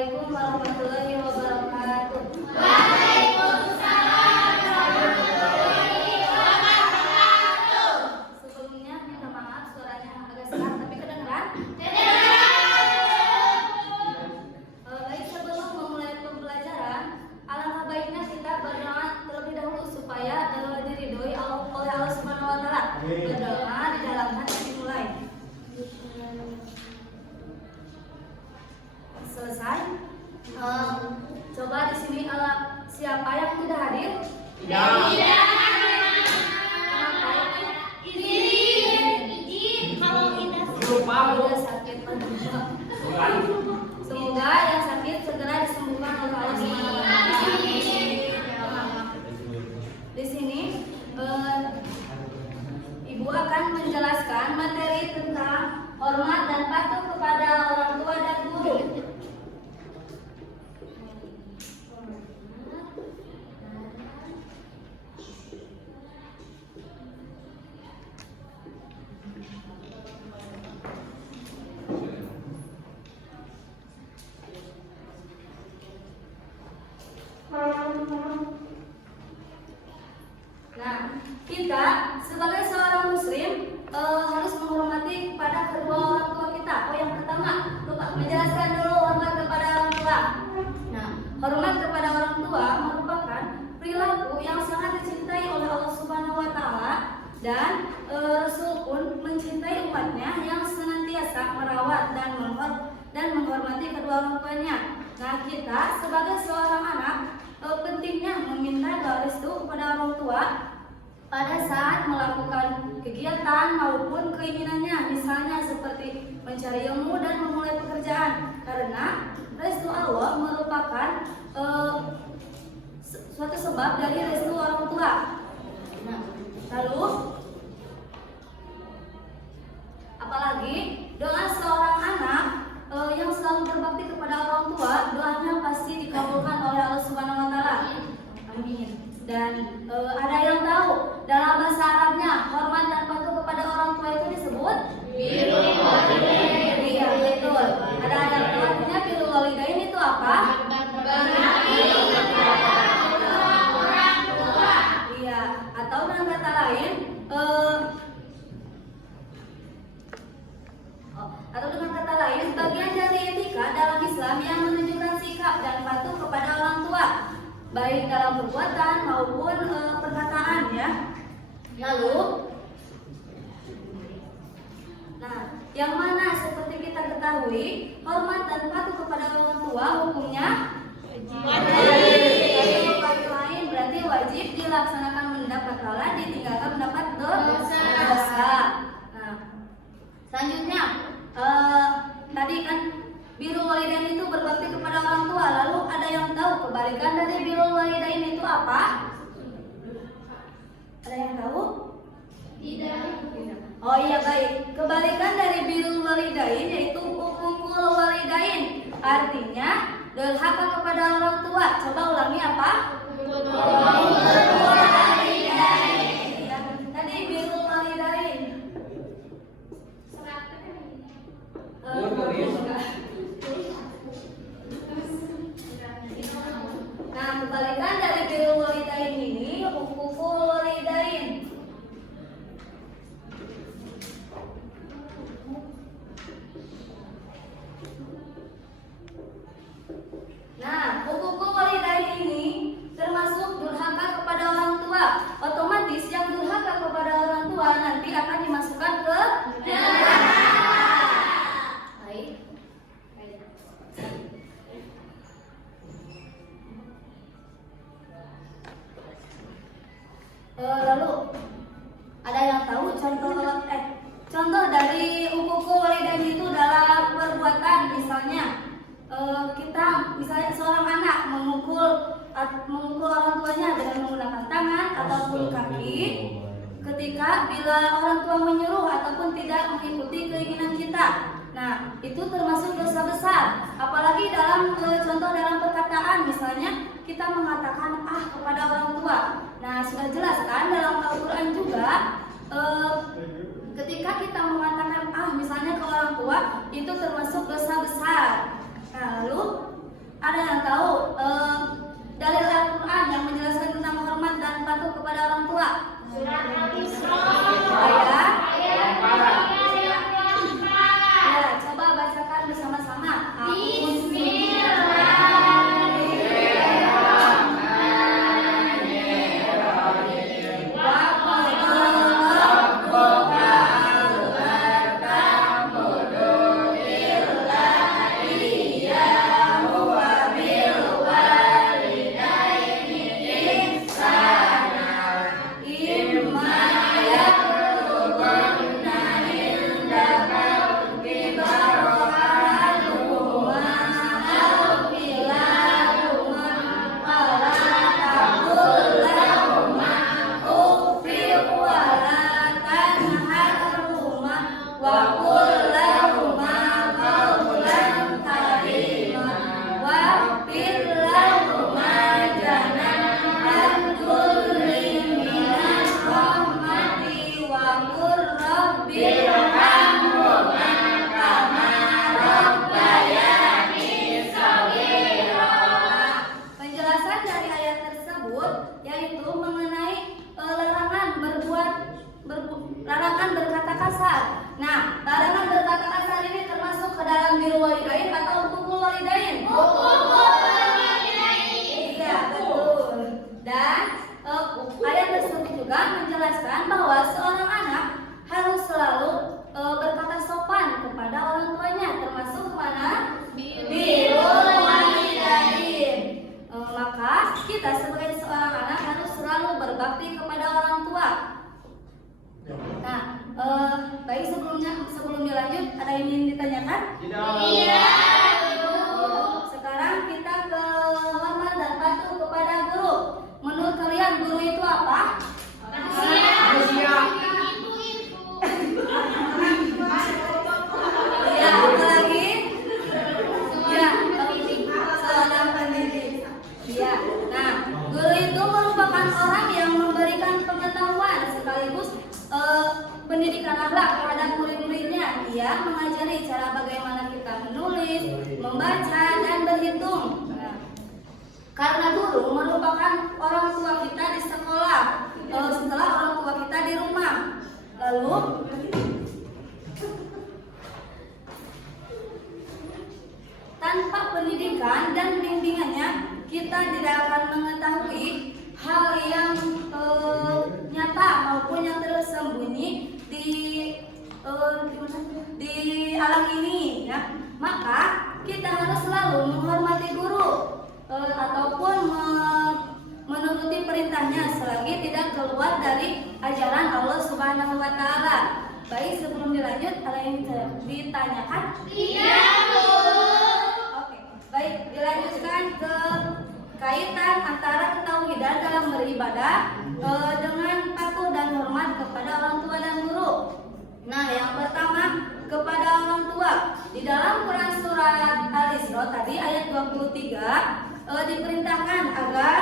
Assalamualaikum warahmatullahi wabarakatuh. Waalaikumsalam warahmatullahi wabarakatuh. Sebelumnya minta maaf suaranya agak serak, tapi kedengeran? Baik, sebelum memulai pembelajaran, alangkah baiknya kita berdoa terlebih dahulu supaya diridhoi oleh Allah Subhanahu wa taala. Berdoa di dalam hati dimulai. Selesai. Coba di sini siapa yang tidak hadir? Tidak. Kenapa? Izin kalau Tidak sakit juga. Semoga yang sakit segera disembuhkan oleh Allah Subhanahu wa taala. Di sini Ibu akan menjelaskan materi tentang hormat dan patuh kepada orang tua dan guru. Nah, kita sebagai seorang muslim harus menghormati kepada kedua orang tua kita. Yang pertama, lupa menjelaskan dulu hormat kepada orang tua. Nah, hormat kepada orang tua merupakan perilaku yang sangat dicintai oleh Allah Subhanahu wa taala dan Rasul pun mencintai umatnya yang senantiasa merawat dan menghormati kedua orang tuanya. Nah, kita sebagai seorang anak pentingnya meminta restu kepada orang tua pada saat melakukan kegiatan maupun keinginannya, misalnya seperti mencari ilmu dan memulai pekerjaan, karena restu Allah merupakan suatu sebab dari restu orang tua. Nah, lalu apalagi doa seorang anak yang selalu berbakti kepada orang tua, doanya pasti dikabulkan oleh Allah Subhanahu wa taala. Amin. Dan ada yang tahu dalam bahasa Arabnya hormat dan patuh kepada orang tua itu disebut birrul walidain. Iya, betul. Ada yang tahu artinya birrul walidain itu apa? berbakti kepada orang tua. Iya, atau dengan kata lain bagian dari etika dalam Islam yang menunjukkan sikap dan patuh kepada orang tua, baik dalam perbuatan maupun perkataan, ya. Lalu, nah, yang mana seperti kita ketahui, hormat dan patuh kepada orang tua hukumnya wajib. Kata lain berarti wajib dilaksanakan mendapat pahala, ditinggalkan mendapat dosa. Nah, selanjutnya tadi kan birrul walidain itu berbakti kepada orang tua. Lalu ada yang tahu kebalikan dari birrul walidain itu apa? Ada yang tahu? Tidak. Oh iya, baik. Kebalikan dari birrul walidain yaitu uququl walidain. Artinya durhaka kepada orang tua. Coba ulangi apa? Uququl walidain. Ya, tadi birrul walidain. Nah, kebalikan dari birrul walidain ini uququl walidain. Nah, uququl walidain ini termasuk durhaka kepada orang tua. Otomatis yang durhaka kepada orang tua nanti akan dimasukkan ke neraka. Baik. Lalu ada yang tahu contoh dari uququl walidain itu dalam perbuatan, misalnya kita misalnya seorang anak memukul orang tuanya dengan menggunakan tangan ataupun kaki ketika bila orang tua menyuruh ataupun tidak mengikuti keinginan kita. Nah, itu termasuk dosa besar. Apalagi dalam contoh dalam perkataan, misalnya kita mengatakan kepada orang tua. Nah, sudah jelas kan dalam Al-Quran juga ketika kita mengatakan misalnya ke orang tua itu termasuk dosa besar. Nah, lalu Penjelasan dari ayat tersebut yaitu mengenai larangan berkata kasar. Nah, larangan berkata kasar ini termasuk ke dalam birrul walidain atau hukukul walidain? Iya, betul. Dan ayat tersebut juga menjelaskan bahwa seorang anak harus selalu berkata sopan kepada orang tuanya, termasuk mana? Birrul walidain. Maka kita sebagai seorang anak harus selalu berbakti kepada orang tua. Nah, baik sebelum dilanjut ada yang ingin ditanyakan? Iya. Sekarang kita ke hormat dan patuh kepada guru. Menurut kalian guru itu apa? Manusia. Iya, apa lagi? Ya, seorang pendidik. Iya. Nah, guru itu merupakan orang yang memberikan pengetahuan sekaligus pendidikan akhlak kepada murid-muridnya. Ia mengajari cara bagaimana kita menulis, membaca, dan berhitung. Nah, karena guru merupakan orang tua kita di sekolah, setelah orang tua kita di rumah. Lalu tanpa pendidikan dan bimbingannya, kita tidak akan mengetahui hal yang nyata maupun yang tersembunyi di alam ini, ya. Maka kita harus selalu menghormati guru ataupun menuruti perintahnya selagi tidak keluar dari ajaran Allah Subhanahu wa taala. Baik, sebelum dilanjut ada yang ditanyakan? Iya, Bu. Oke, baik, dilanjutkan ke kaitan antara ketauhidan dalam beribadah dengan patuh dan hormat kepada orang tua dan guru. Nah, yang pertama kepada orang tua. Di dalam Quran surat Al-Isra tadi ayat 23 diperintahkan agar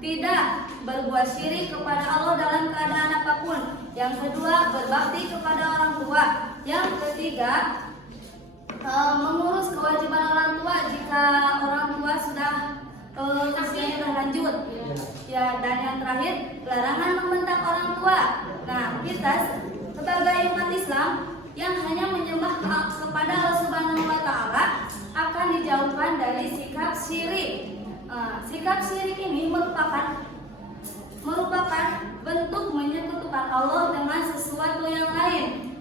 tidak berbuat syirik kepada Allah dalam keadaan apapun. Yang kedua, berbakti kepada orang tua. Yang ketiga, mengurus kewajiban orang tua jika orang tua sudah usianya terlanjut. Ya, dan yang terakhir, larangan membentak orang tua. Nah, kita sebagai umat Islam yang hanya menyembah kepada Allah Subhanahu wa taala akan dijauhkan dari sikap syirik. Sikap syirik ini merupakan bentuk menyekutukan Allah dengan sesuatu yang lain,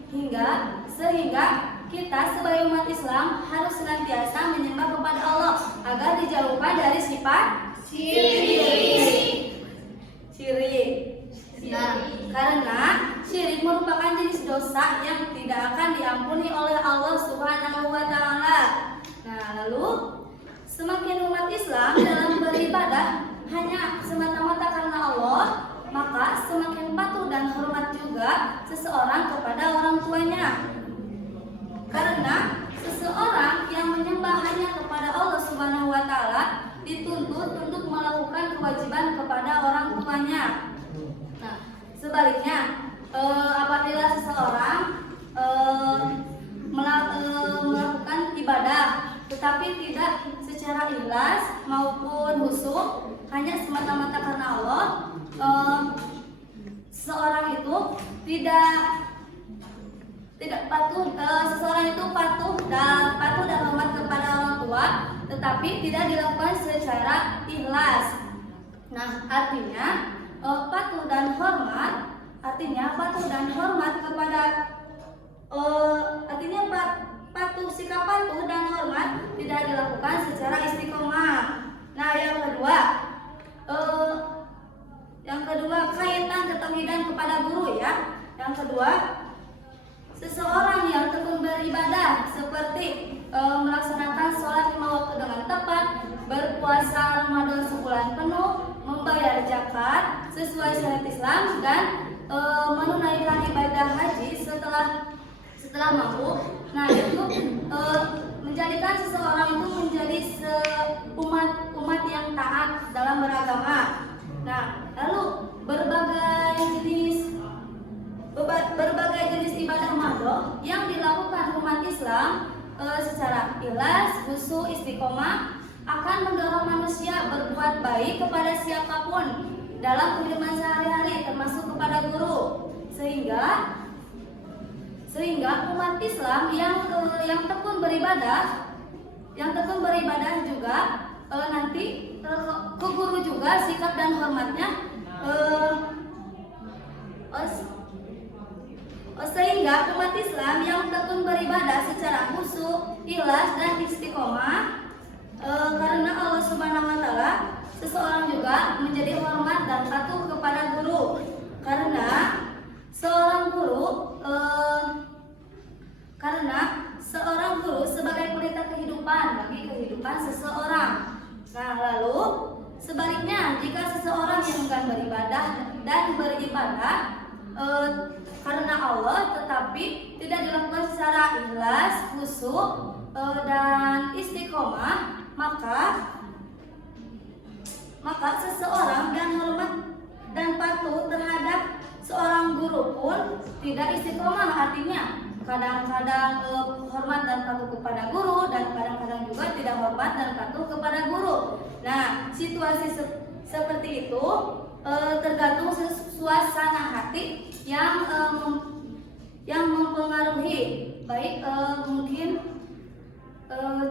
sehingga kita sebagai umat Islam harus senantiasa menyembah kepada Allah agar dijauhkan dari sifat syirik. Nah, karena syirik merupakan jenis dosa yang tidak akan diampuni oleh Allah Subhanahu wa taala. Nah, lalu semakin umat Islam dalam beribadah hanya semata-mata karena Allah, maka semakin patuh dan hormat juga seseorang kepada orang tuanya. Karena seseorang yang menyembah hanya kepada Allah Subhanahu wa taala dituntut untuk melakukan kewajiban kepada orang tuanya. Nah, sebaliknya, apabila seseorang melakukan ibadah tetapi tidak secara ikhlas maupun khusyuk, hanya semata-mata karena Allah, seseorang itu tidak patuh, seseorang itu patuh dan hormat kepada orang tetapi tidak dilakukan secara ikhlas. Nah, artinya patuh dan hormat kepada sikap patuh dan hormat tidak dilakukan secara istiqomah. Nah, yang kedua kaitan ketauhidan kepada guru ya. Yang kedua, seseorang yang tekun beribadah seperti melaksanakan sholat 5 waktu dengan tepat, berpuasa Ramadan sebulan penuh, membayar zakat sesuai syariat Islam, dan menunaikan ibadah haji setelah mampu. Nah, itu menjadikan seseorang itu menjadi umat yang taat dalam beragama. Nah, lalu berbagai jenis ibadah makruh yang dilakukan umat Islam secara ikhlas, khusyuk, istiqomah akan mendorong manusia berbuat baik kepada siapapun dalam kehidupan sehari-hari, termasuk kepada guru, sehingga umat Islam yang tekun beribadah juga nanti ke guru juga sikap dan hormatnya sehingga umat Islam yang tekun beribadah secara khusyuk, ikhlas, dan istiqomah karena Allah Subhanahu wa taala, seseorang juga menjadi hormat dan patuh kepada guru karena seorang guru sebagai pelita kehidupan bagi kehidupan seseorang. Nah, lalu sebaliknya, jika seseorang yang enggan beribadah dan beribadah karena Allah tetapi tidak dilakukan secara ikhlas, khusyuk, dan istiqomah, maka seseorang dan hormat dan patuh terhadap seorang guru pun tidak istiqomah. Artinya kadang-kadang hormat dan patuh kepada guru, dan kadang-kadang juga tidak hormat dan patuh kepada guru. Nah, situasi seperti itu tergantung suasana hati yang mempengaruhi. Baik, mungkin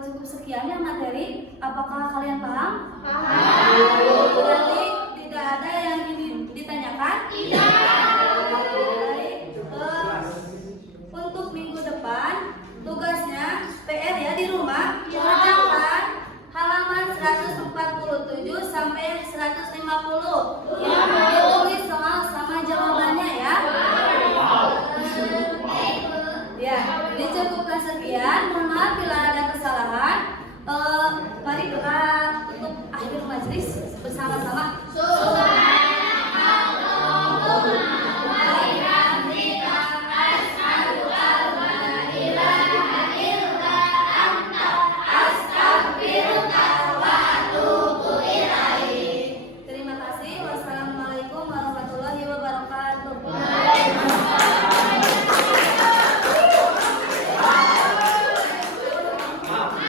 cukup sekian ya materi. Apakah kalian paham? Paham. Berarti tidak ada yang ingin ditanyakan? Tidak. Baik, untuk minggu depan tugasnya PR ya di rumah, kerjakan halaman 147 sampai 150. Ditulis sama jawabannya ya. Ya, dicukupkan sekian. Mohon maaf bila ada kesalahan. Mari kita tutup akhir majelis bersama-sama.